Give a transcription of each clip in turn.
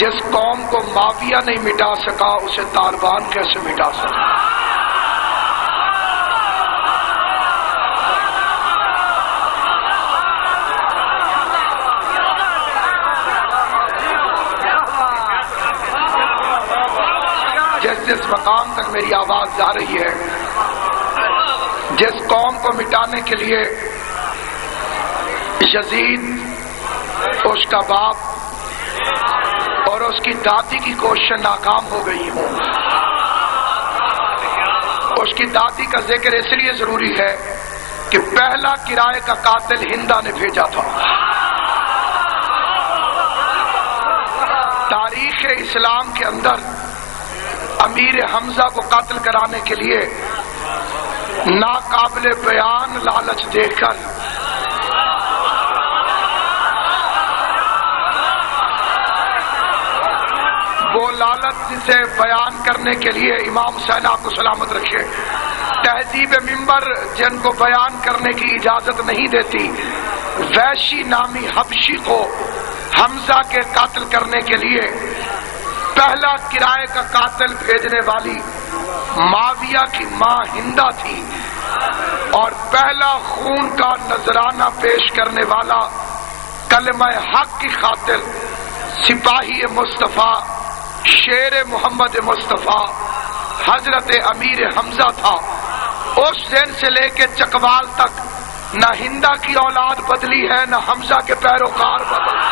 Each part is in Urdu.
جس قوم کو معاویہ نہیں مٹا سکا اسے طالبان کیسے مٹا سکا؟ جس مقام تک میری آواز جا رہی ہے، جس قوم کو مٹانے کے لیے یزید، اس کا باپ اور اس کی دادی کی کوشش ناکام ہو گئی ہوں، اس کی دادی کا ذکر اس لیے ضروری ہے کہ پہلا کرائے کا قاتل ہندا نے بھیجا تھا۔ تاریخ اسلام کے اندر امیر حمزہ کو قتل کرانے کے لیے ناقابل بیان لالچ دے کر وہ لالچ سے بیان کرنے کے لیے امام حسین آپ کو سلامت رکھے، تہذیب منبر جن کو بیان کرنے کی اجازت نہیں دیتی، ویشی نامی حبشی کو حمزہ کے قتل کرنے کے لیے پہلا کرائے کا قاتل بھیجنے والی معاویہ کی ماں ہندا تھی، اور پہلا خون کا نذرانہ پیش کرنے والا کلمہ حق کی خاطر سپاہی مصطفیٰ شیر محمد مصطفیٰ حضرت امیر حمزہ تھا۔ اس دن سے لے کے چکوال تک نہ ہندا کی اولاد بدلی ہے نہ حمزہ کے پیروکار بدلے۔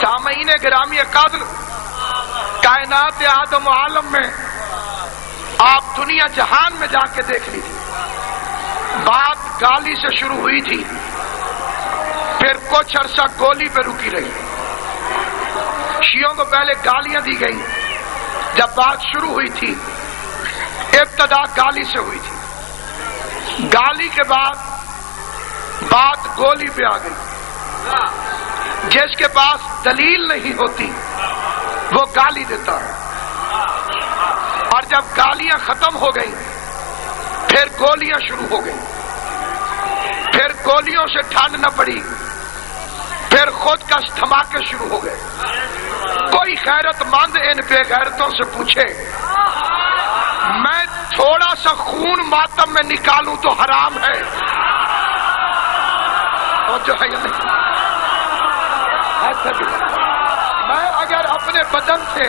سامعین گرامی قدر، کائنات آدم و عالم میں آپ دنیا جہان میں جا کے دیکھ لیجیے، بات گالی سے شروع ہوئی تھی، پھر کچھ عرصہ گولی پہ رکی رہی۔ شیعوں کو پہلے گالیاں دی گئیں، جب بات شروع ہوئی تھی ابتدا گالی سے ہوئی تھی، گالی کے بعد بات گولی پہ آ گئی۔ جس کے پاس دلیل نہیں ہوتی وہ گالی دیتا ہے، اور جب گالیاں ختم ہو گئیں پھر گولیاں شروع ہو گئیں، پھر گولیوں سے ٹھنڈ نہ پڑی، پھر خود کش دھماکے شروع ہو گئے۔ کوئی غیرت مند ان بے غیرتوں سے پوچھے میں تھوڑا سا خون ماتم میں نکالوں تو حرام ہے، اور جو ہے یہ نہیں، میں اگر اپنے بدن سے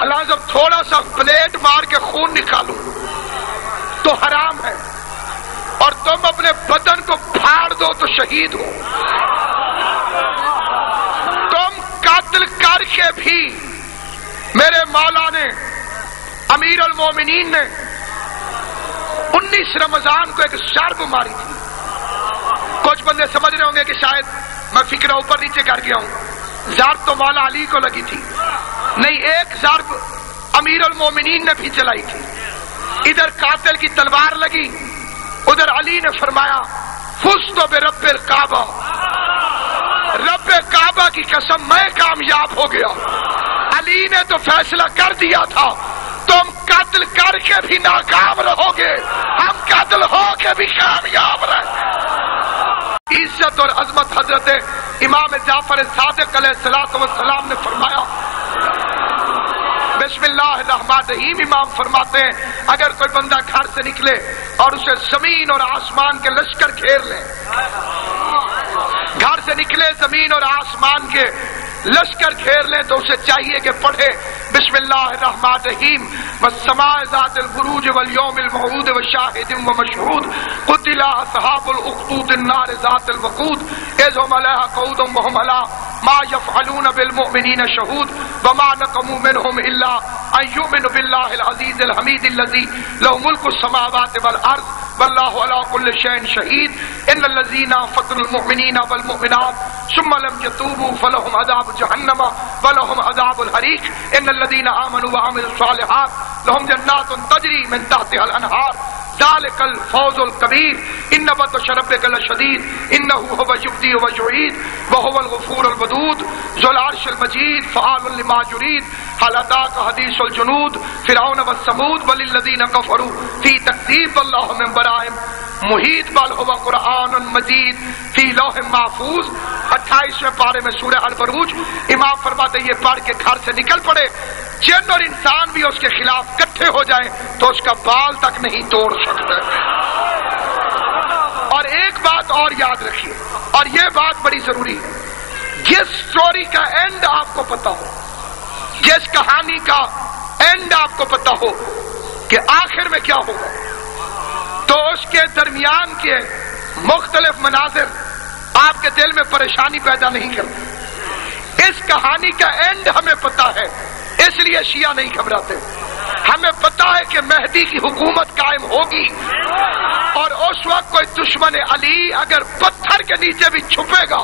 اللہ جب تھوڑا سا بلیڈ مار کے خون نکالوں تو حرام ہے، اور تم اپنے بدن کو پھاڑ دو تو شہید ہو۔ تم قتل کر کے بھی میرے مولا نے امیر المومنین نے 19 رمضان کو ایک ضرب ماری تھی۔ کچھ بندے سمجھ رہے ہوں گے کہ شاید میں فکرہ اوپر نیچے کر گیا ہوں، ضرب تو مولا علی کو لگی تھی، نہیں، ایک ضرب امیر المومنین نے بھی چلائی تھی۔ ادھر قاتل کی تلوار لگی، ادھر علی نے فرمایا فزت برب الکعبہ، رب کعبہ کی قسم میں کامیاب ہو گیا۔ علی نے تو فیصلہ کر دیا تھا تم قتل کر کے بھی ناکام رہو گے، ہم قتل ہو کے بھی کامیاب رہیں۔ عزت اور عظمت حضرت امام جعفر صادق علیہ السلام نے فرمایا، بسم اللہ الرحمن الرحیم، امام فرماتے ہیں اگر کوئی بندہ گھر سے نکلے اور اسے زمین اور آسمان کے لشکر گھیر لیں، گھر سے نکلے زمین اور آسمان کے لشکر گھیر لیں تو اسے چاہیے کہ پڑھے بسم اللہ الرحمن الرحیم، والسماء ذات البروج والیوم الموعود وشاہد ومشہود، قتل اصحاب الاخدود النار ذات الوقود اذ هم علیہا قعود وهم علی ما يفعلون بالمؤمنین شہود وما نقموا منهم الا ان يؤمنوا باللہ العزیز الحمید الذی له ملک السماوات والارض واللہ علی کل شیء شہید ان الذین فتنوا المؤمنین والمؤمنات ثم لم يتوبوا فلهم عذاب جہنم ولهم عذاب الحریق ان الذین آمنوا وعملوا الصالحات لهم جنات تجری من تحتها الانہار ذالک الفوز الکبیر ان بطش ربک لشدید انہ هو یبدی و یعید وهو الغفور الودود ذو العرش المجید فعال لما یرید هل اتاک حدیث الجنود فرعون والثمود بل الذین کفروا فی تکذیب واللہ من ورائہم محیط بل هو قرآن مجید فی لوح محفوظ 28ویں پارے میں سورہ البروج. امام فرماتے ہیں یہ پڑھ کے گھر سے نکل پڑے جن اور انسان بھی اس کے خلاف اکٹھے ہو جائیں تو اس کا بال تک نہیں توڑ سکتے. اور ایک بات اور یاد رکھیے اور یہ بات بڑی ضروری ہے، جس سٹوری کا اینڈ آپ کو پتا ہو، جس کہانی کا اینڈ آپ کو پتا ہو کہ آخر میں کیا ہوگا، تو اس کے درمیان کے مختلف مناظر آپ کے دل میں پریشانی پیدا نہیں کرتے. اس کہانی کا اینڈ ہمیں پتا ہے، اس لیے شیعہ نہیں گھبراتے. ہمیں پتا ہے کہ مہدی کی حکومت قائم ہوگی اور اس وقت کوئی دشمن علی اگر پتھر کے نیچے بھی چھپے گا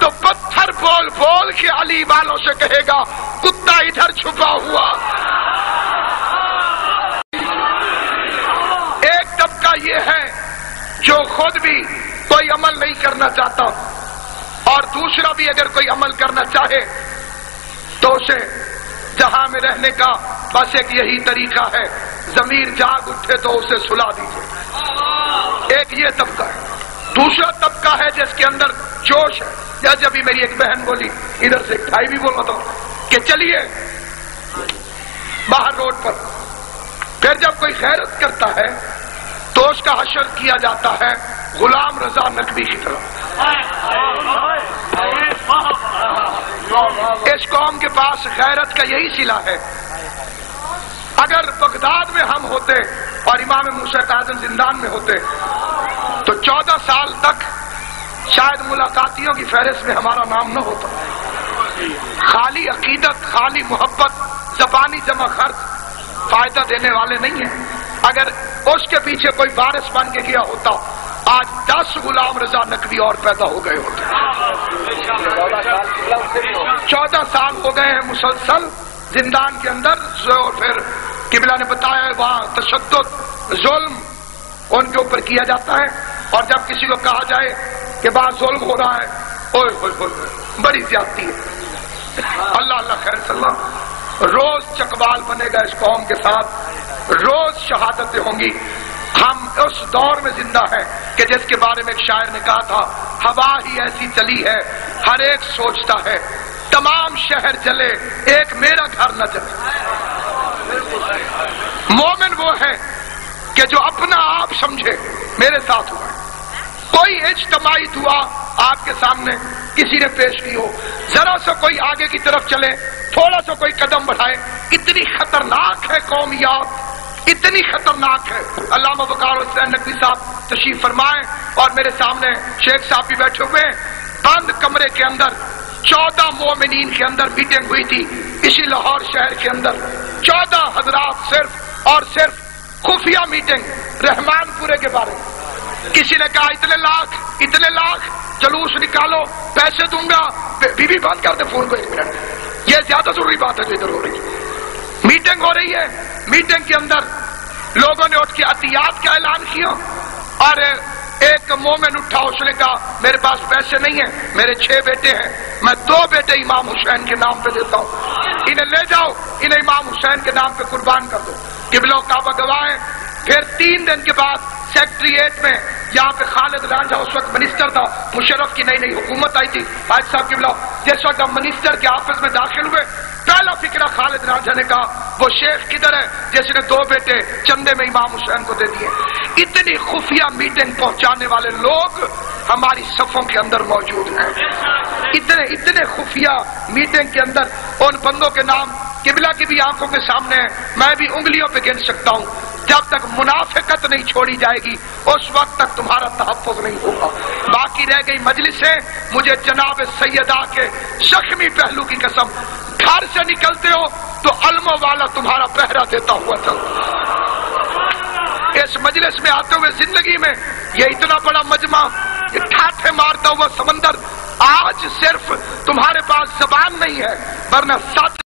تو پتھر بول بول کے علی والوں سے کہے گا کتا ادھر چھپا ہوا. ایک طبقہ یہ ہے جو خود بھی کوئی عمل نہیں کرنا چاہتا اور دوسرا بھی اگر کوئی عمل کرنا چاہے تو اسے جہاں میں رہنے کا بس ایک یہی طریقہ ہے، ضمیر جاگ اٹھے تو اسے سلا دیجیے. ایک یہ طبقہ ہے. دوسرا طبقہ ہے جس کے اندر جوش ہے. یا جب بھی میری ایک بہن بولی، ادھر سے ایک بھائی بھی بولا تھا کہ چلیے باہر روڈ پر، پھر جب کوئی خیرت کرتا ہے تو اس کا حشر کیا جاتا ہے غلام رضا نقوی کی طرح. اس قوم کے پاس غیرت کا یہی صلہ ہے. اگر بغداد میں ہم ہوتے اور امام موسیٰ کاظم زندان میں ہوتے تو 14 سال تک شاید ملاقاتیوں کی فہرست میں ہمارا نام نہ ہوتا. خالی عقیدت، خالی محبت، زبانی جمع خرچ فائدہ دینے والے نہیں ہیں. اگر اس کے پیچھے کوئی وارث بن کے گیا ہوتا آج 10 غلام رضا نقوی اور پیدا ہو گئے ہوتے. 14 سال ہو گئے ہیں مسلسل زندان کے اندر. پھر قبلہ نے بتایا وہاں تشدد، ظلم ان کے اوپر کیا جاتا ہے اور جب کسی کو کہا جائے کہ وہاں ظلم ہو رہا ہے، اوئے ہوئے ہوئے بڑی زیادتی ہے. اللہ اللہ خیر صلی اللہ. روز چکوال بنے گا اس قوم کے ساتھ، روز شہادتیں ہوں گی. ہم اس دور میں زندہ ہیں کہ جس کے بارے میں ایک شاعر نے کہا تھا ہوا ہی ایسی چلی ہے ہر ایک سوچتا ہے تمام شہر جلے ایک میرا گھر نہ جلے. مومن وہ ہے کہ جو اپنا آپ سمجھے میرے ساتھ ہوا ہے. کوئی اجتماعی دعا آپ کے سامنے کسی نے پیش کی ہو، ذرا سا کوئی آگے کی طرف چلے، تھوڑا سا کوئی قدم بڑھائے. اتنی خطرناک ہے قومیات، اتنی خطرناک ہے. علامہ وقار حسین نقوی صاحب تشریف فرمائیں اور میرے سامنے شیخ صاحب بھی بیٹھے ہوئے ہیں. بند کمرے کے اندر 14 مومنین کے اندر میٹنگ ہوئی تھی اسی لاہور شہر کے اندر. 14 حضرات صرف اور صرف خفیہ میٹنگ رحمان پورے کے بارے میں. کسی نے کہا اتنے لاکھ جلوس نکالو، پیسے دوں گا. بی بی بند کر دے فون کو 1 منٹ، یہ زیادہ ضروری بات ہے جو ادھر ہو رہی ہے. میٹنگ ہو رہی ہے، میٹنگ کے اندر لوگوں نے اٹھ کے عطیات کا اعلان کیا اور ایک مومن اٹھا، اس نے کہا میرے پاس پیسے نہیں ہیں، میرے 6 بیٹے ہیں، میں 2 بیٹے امام حسین کے نام پہ دیتا ہوں، انہیں لے جاؤ، انہیں امام حسین کے نام پہ قربان کر دو. قبلہ کعبہ گواہ ہیں. پھر 3 دن کے بعد سیکٹریٹ میں یہاں پہ خالد رانجھا اس وقت منسٹر تھا، مشرف کی نئی حکومت آئی تھی. حاج صاحب قبلہ جس وقت ہم منسٹر کے آفس میں داخل ہوئے پہلا فکرہ خالد رانجھا نے کہا وہ شیخ کدھر ہے جس نے 2 بیٹے چندے میں امام حسین کو دے دیے. اتنی خفیہ میٹنگ پہنچانے والے لوگ ہماری صفوں کے اندر موجود ہیں. اتنے خفیہ میٹنگ کے اندر ان بندوں کے نام قبلہ کی بھی آنکھوں کے سامنے ہے، میں بھی انگلیوں پہ گن سکتا ہوں. جب تک منافقت نہیں چھوڑی جائے گی اس وقت تک تمہارا تحفظ نہیں ہوگا. باقی رہ گئی مجلسیں. مجھے جناب سیدہ کے زخمی پہلو کی قسم، گھر سے نکلتے ہو تو علموں والا تمہارا پہرا دیتا ہوا چلتا. اس مجلس میں آتے ہوئے زندگی میں یہ اتنا بڑا مجمع، یہ ٹھاٹھے مارتا ہوا سمندر، آج صرف تمہارے پاس زبان نہیں ہے ورنہ ساتھ